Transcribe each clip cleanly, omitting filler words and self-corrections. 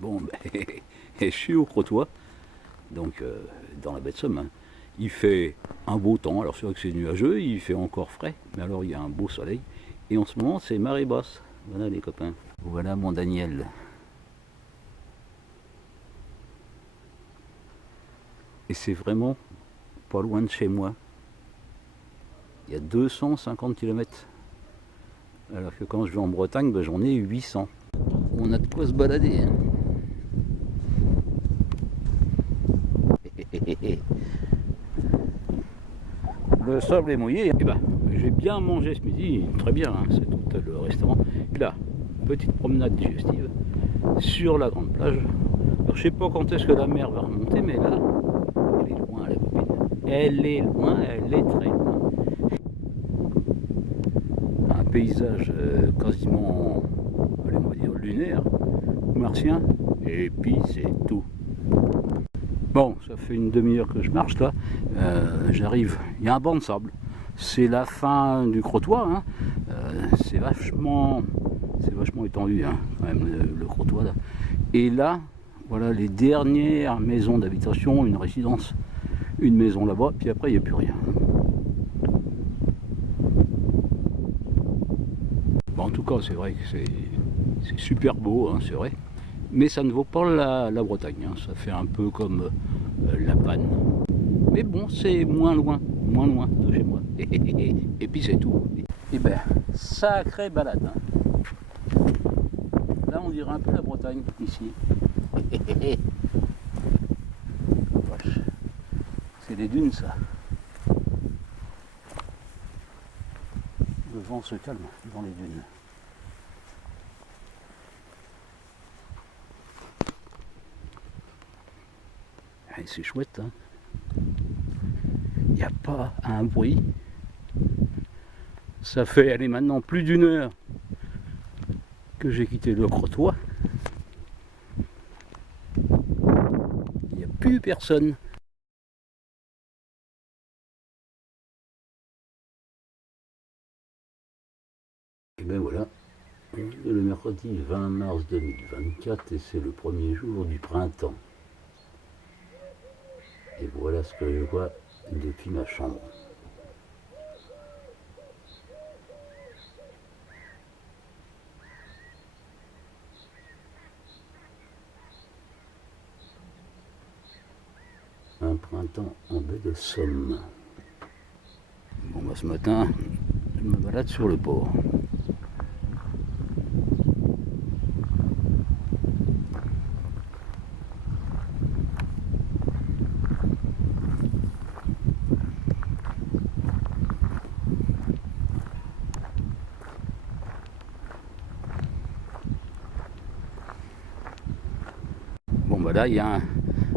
Bon, ben, je suis au Crotoy, donc dans la baie de Somme. Hein. Il fait un beau temps, alors c'est vrai que c'est nuageux, il fait encore frais, mais alors il y a un beau soleil. Et en ce moment, c'est marée basse. Voilà les copains. Voilà mon Daniel. Et c'est vraiment pas loin de chez moi. Il y a 250 km. Alors que quand je vais en Bretagne, ben, j'en ai 800. On a de quoi se balader. Hein. Le sable est mouillé. Et ben, j'ai bien mangé ce midi, très bien, hein, c'est tout le restaurant. Et là, petite promenade digestive sur la grande plage. Alors je sais pas quand est-ce que la mer va remonter, mais là, elle est loin la copine. Elle est loin, elle est très loin. Un paysage quasiment, allez, on va dire lunaire, martien, et puis c'est tout. Bon, ça fait une demi-heure que je marche là, j'arrive, il y a un banc de sable, c'est la fin du Crotoy, hein. C'est vachement étendu hein, quand même le Crotoy là. Et là, voilà les dernières maisons d'habitation, une résidence, une maison là-bas, puis après il n'y a plus rien. Bon, en tout cas, c'est vrai que c'est super beau, hein, c'est vrai. Mais ça ne vaut pas la Bretagne, hein. Ça fait un peu comme la Panne. Mais bon, c'est moins loin de chez moi. Et puis c'est tout. Et ben, sacrée balade. Hein. Là, on dirait un peu la Bretagne, ici. C'est des dunes, ça. Le vent se calme dans les dunes. C'est chouette, hein. Il n'y a pas un bruit. Ça fait, allez, maintenant plus d'une heure que j'ai quitté le Crotoy. Il n'y a plus personne. Et ben voilà, le mercredi 20 mars 2024 et c'est le premier jour du printemps. Et voilà ce que je vois depuis ma chambre. Un printemps en baie de Somme. Bon bah ce matin, je me balade sur le port. Bon bah là il y a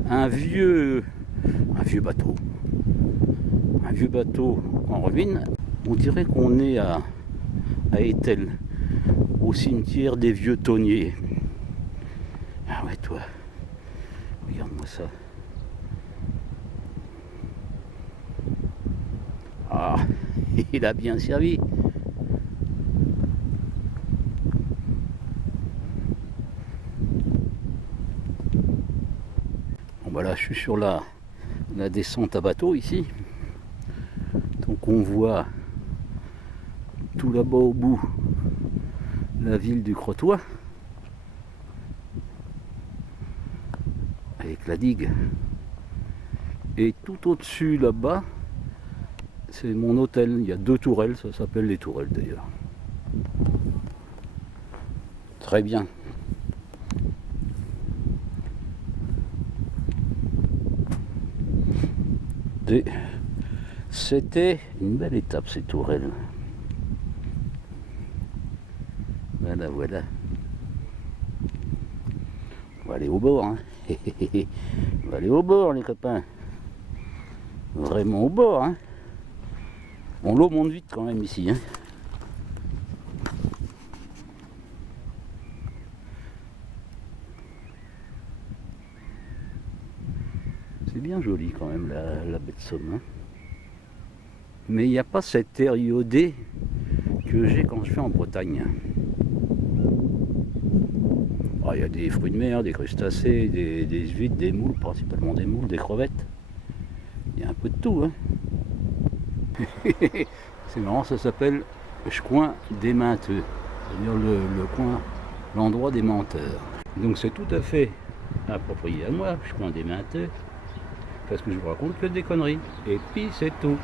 un vieux bateau. Un vieux bateau en ruine. On dirait qu'on est à Étel, au cimetière des vieux tonniers. Ah ouais toi, regarde-moi ça. Ah, il a bien servi. Bon bah là je suis sur la descente à bateau ici. Donc on voit tout là-bas au bout la ville du Crotoy avec la digue. Et tout au-dessus là-bas, c'est mon hôtel. Il y a 2 tourelles, ça s'appelle les tourelles d'ailleurs. Très bien. C'était une belle étape ces tourelles. Voilà, voilà. On va aller au bord, hein. On va aller au bord, les copains. Vraiment au bord, hein. Bon, l'eau monte vite quand même ici, hein. C'est bien joli quand même la baie de Somme, hein. Mais il n'y a pas cette air iodé que j'ai quand je vais en Bretagne. Oh, il y a des fruits de mer, des crustacés, des huîtres, des moules, principalement des moules, des crevettes. Il y a un peu de tout. Hein. C'est marrant, ça s'appelle le coin des menteux, c'est-à-dire le coin, l'endroit des menteurs. Donc c'est tout à fait approprié à moi, le coin des menteux, parce que je vous raconte que des conneries. Et puis c'est tout.